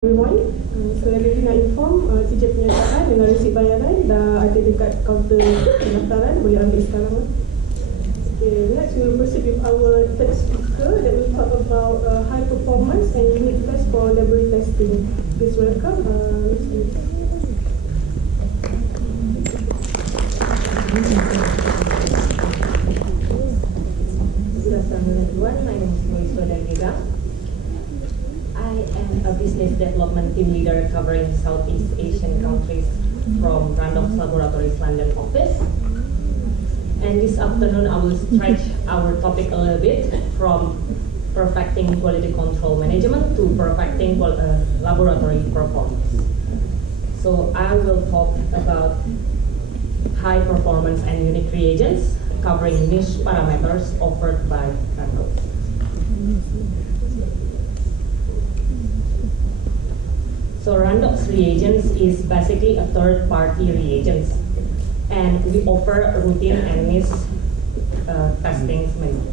Everyone, sekali lagi nak inform TJ penyertaan dengan resit bayaran dah ada dekat kaunter pendaftaran, boleh ambil sekarang lah. Okay, next we will proceed with our third speaker that will talk about high performance and unit test for laboratory testing. Please welcome Ms. Lee. Good afternoon everyone, my name is Louise. I am a business development team leader covering Southeast Asian countries from Randox Laboratories London office. And this afternoon I will stretch our topic a little bit from perfecting quality control management to perfecting laboratory performance. So I will talk about high performance and unique reagents covering niche parameters offered by Randox. So Randox reagents is basically a third-party reagents, and we offer routine and niche testings menu.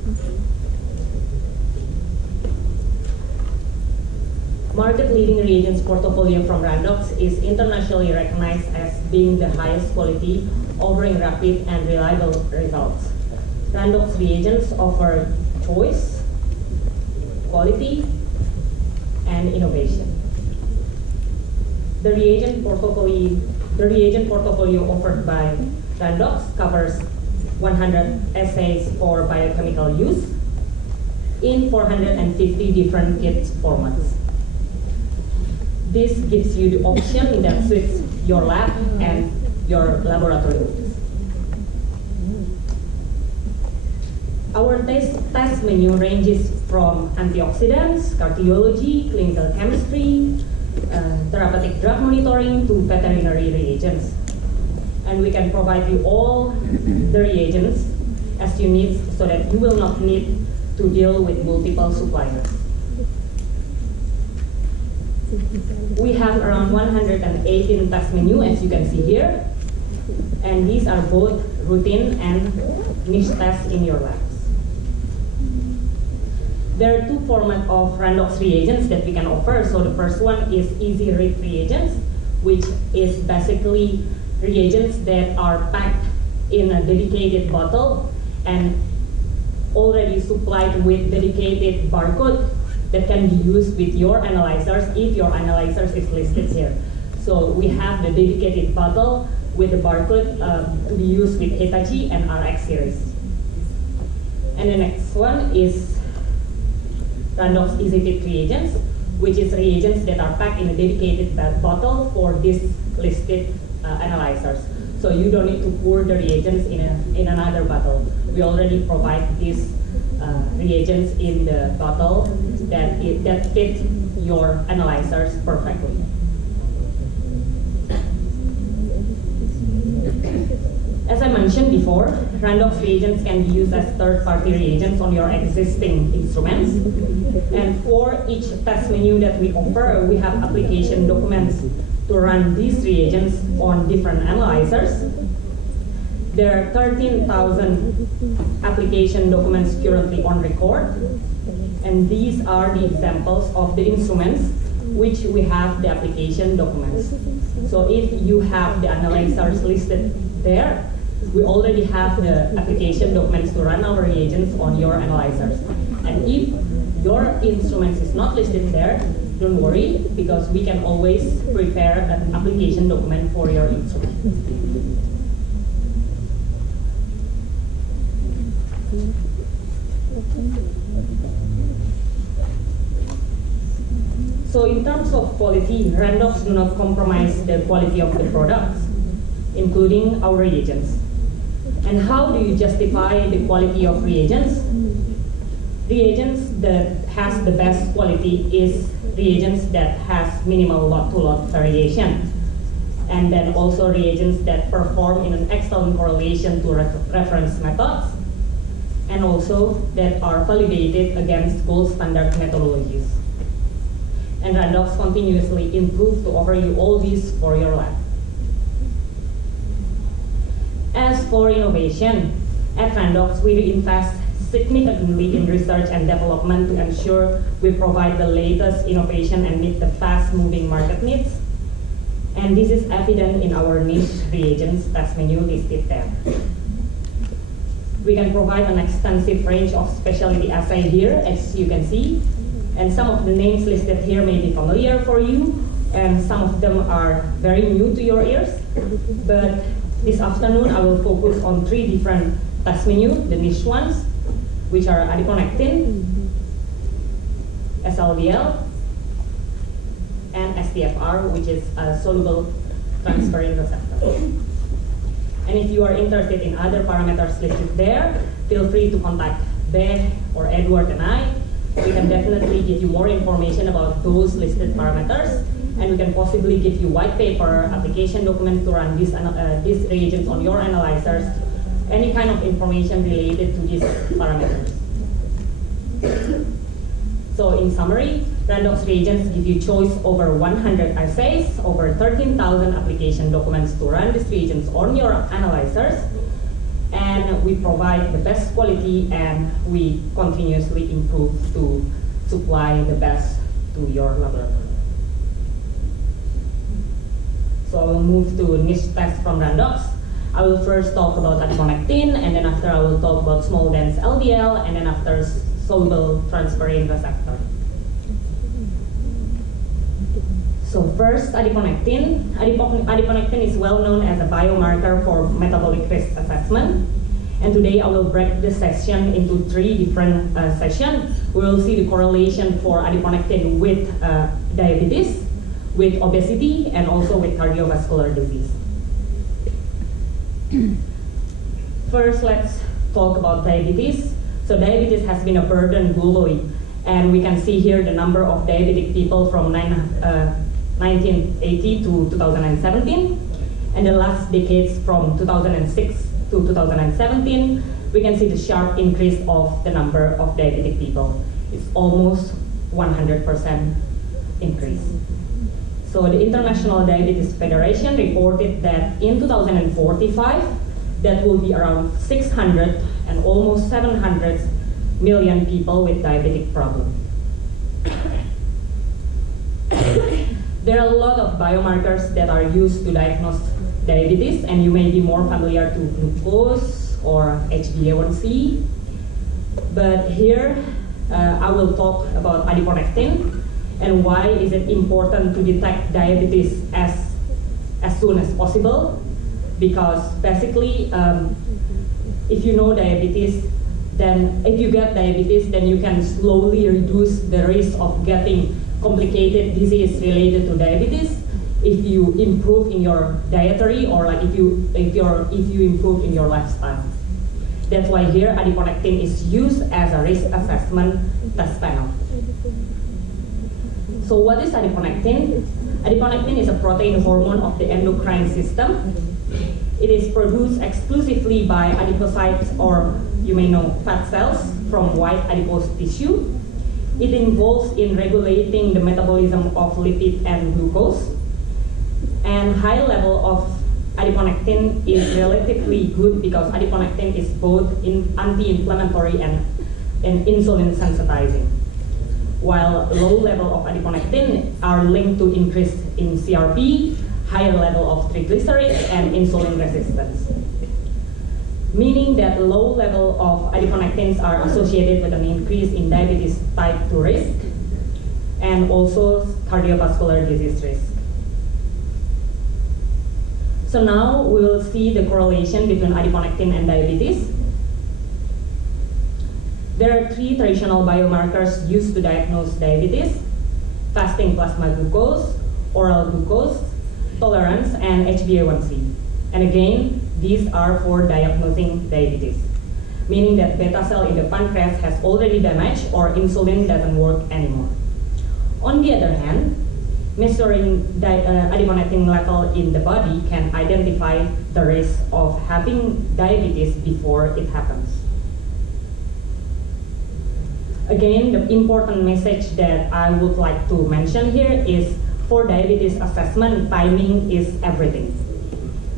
Market-leading reagents portfolio from Randox is internationally recognized as being the highest quality, offering rapid and reliable results. Randox reagents offer choice, quality, and innovation. The reagent portfolio offered by Randox covers 100 assays for biochemical use in 450 different kit formats. This gives you the option that suits your lab and your laboratory needs. Our test menu ranges from antioxidants, cardiology, clinical chemistry, therapeutic drug monitoring to veterinary reagents. And we can provide you all the reagents as you need so that you will not need to deal with multiple suppliers. We have around 118 test menu as you can see here, and these are both routine and niche tests in your labs. There are two formats of Randox reagents that we can offer. So the first one is easy read reagents, which is basically reagents that are packed in a dedicated bottle and already supplied with dedicated barcode that can be used with your analyzers if your analyzers is listed here. So we have the dedicated bottle with the barcode to be used with Hitachi and RX series. And the next one is Randox Easy Fit reagents, which is reagents that are packed in a dedicated bottle for these listed analyzers. So you don't need to pour the reagents in another bottle. We already provide these reagents in the bottle that fit your analyzers perfectly. As I mentioned before, Randox reagents can be used as third-party reagents on your existing instruments. And for each test menu that we offer, we have application documents to run these reagents on different analyzers. There are 13,000 application documents currently on record. And these are the examples of the instruments which we have the application documents. So if you have the analyzers listed there, we already have the application documents to run our reagents on your analyzers. And if your instruments is not listed there, don't worry, because we can always prepare an application document for your instrument. So in terms of quality, Randox do not compromise the quality of the products, including our reagents. And how do you justify the quality of reagents? Reagents that has the best quality is reagents that has minimal lot-to-lot variation. And then also reagents that perform in an excellent correlation to reference methods, and also that are validated against gold standard methodologies. And Randox continuously improve to offer you all these for your lab. As for innovation, at Randox we invest significantly in research and development to ensure we provide the latest innovation and meet the fast-moving market needs. And this is evident in our niche reagents test menu listed there. We can provide an extensive range of specialty assay here, as you can see. And some of the names listed here may be familiar for you, and some of them are very new to your ears. But this afternoon, I will focus on 3 different test menus, the niche ones, which are adiponectin, SLDL, and STFR, which is a soluble transferrin receptor. And if you are interested in other parameters listed there, feel free to contact Beth or Edward and I. We can definitely give you more information about those listed parameters, and we can possibly give you white paper, application documents to run these reagents on your analyzers, any kind of information related to these parameters. So in summary, Randox reagents give you choice over 100 assays, over 13,000 application documents to run these reagents on your analyzers, and we provide the best quality, and we continuously improve to supply the best to your laboratory. So I will move to niche test from Randox. I will first talk about adiponectin, and then after I will talk about small dense LDL, and then after soluble transferrin receptor. So first, adiponectin. Adiponectin is well known as a biomarker for metabolic risk assessment. And today I will break this session into 3 different sessions. We will see the correlation for adiponectin with diabetes, with obesity, and also with cardiovascular disease. First, let's talk about diabetes. So diabetes has been a burden globally, and we can see here the number of diabetic people from 1980 to 2017, and the last decades from 2006 to 2017, we can see the sharp increase of the number of diabetic people. It's almost 100% increase. So the International Diabetes Federation reported that in 2045, that will be around 600 and almost 700 million people with diabetic problem. There are a lot of biomarkers that are used to diagnose diabetes, and you may be more familiar to glucose or HbA1c. But here, I will talk about adiponectin and why is it important to detect diabetes as soon as possible. Because basically, if you know diabetes, then if you get diabetes, then you can slowly reduce the risk of getting complicated disease related to diabetes if you improve in your dietary, or like if you improve in your lifestyle. That's why here adiponectin is used as a risk assessment test panel. So what is adiponectin? Adiponectin is a protein hormone of the endocrine system. It is produced exclusively by adipocytes, or you may know fat cells, from white adipose tissue. It involves in regulating the metabolism of lipid and glucose. And high level of adiponectin is relatively good because adiponectin is both anti-inflammatory and insulin sensitizing. While low level of adiponectin are linked to increase in CRP, higher level of triglycerides, and insulin resistance. Meaning that low level of adiponectins are associated with an increase in diabetes type 2 risk and also cardiovascular disease risk. So now we will see the correlation between adiponectin and diabetes. There are 3 traditional biomarkers used to diagnose diabetes: fasting plasma glucose, oral glucose, tolerance, and HbA1c. And again, these are for diagnosing diabetes, meaning that beta cell in the pancreas has already damaged or insulin doesn't work anymore. On the other hand, measuring adiponectin level in the body can identify the risk of having diabetes before it happens. Again, the important message that I would like to mention here is for diabetes assessment, timing is everything.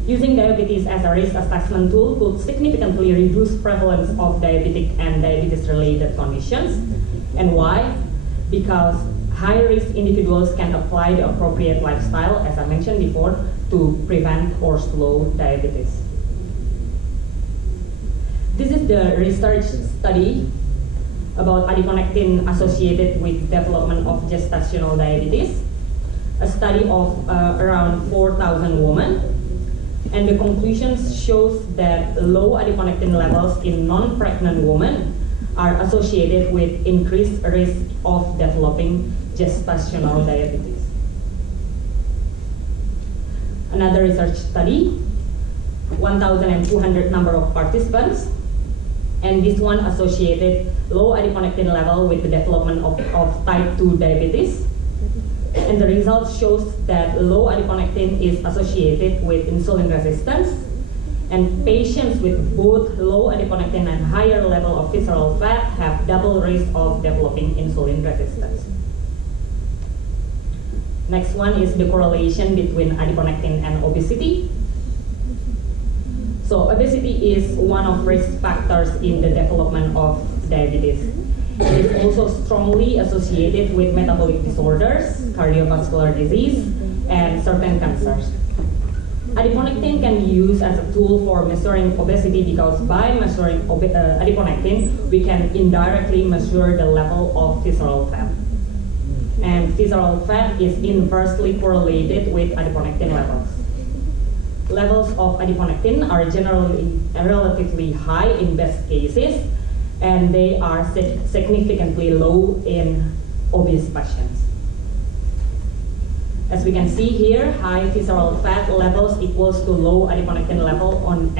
Using diabetes as a risk assessment tool could significantly reduce prevalence of diabetic and diabetes-related conditions. And why? Because high-risk individuals can apply the appropriate lifestyle, as I mentioned before, to prevent or slow diabetes. This is the research study about adiponectin associated with development of gestational diabetes, a study of around 4,000 women. And the conclusions shows that low adiponectin levels in non-pregnant women are associated with increased risk of developing gestational diabetes. Another research study, 1,200 number of participants, and this one associated low adiponectin level with the development of type 2 diabetes. And the results shows that low adiponectin is associated with insulin resistance, and patients with both low adiponectin and higher level of visceral fat have double risk of developing insulin resistance. Next one is the correlation between adiponectin and obesity. So obesity is one of risk factors in the development of diabetes. It is also strongly associated with metabolic disorders, cardiovascular disease, and certain cancers. Adiponectin can be used as a tool for measuring obesity because by measuring adiponectin, we can indirectly measure the level of visceral fat. And visceral fat is inversely correlated with adiponectin levels. Levels of adiponectin are generally relatively high in best cases, and they are significantly low in obese patients. As we can see here, high visceral fat levels equals to low adiponectin level on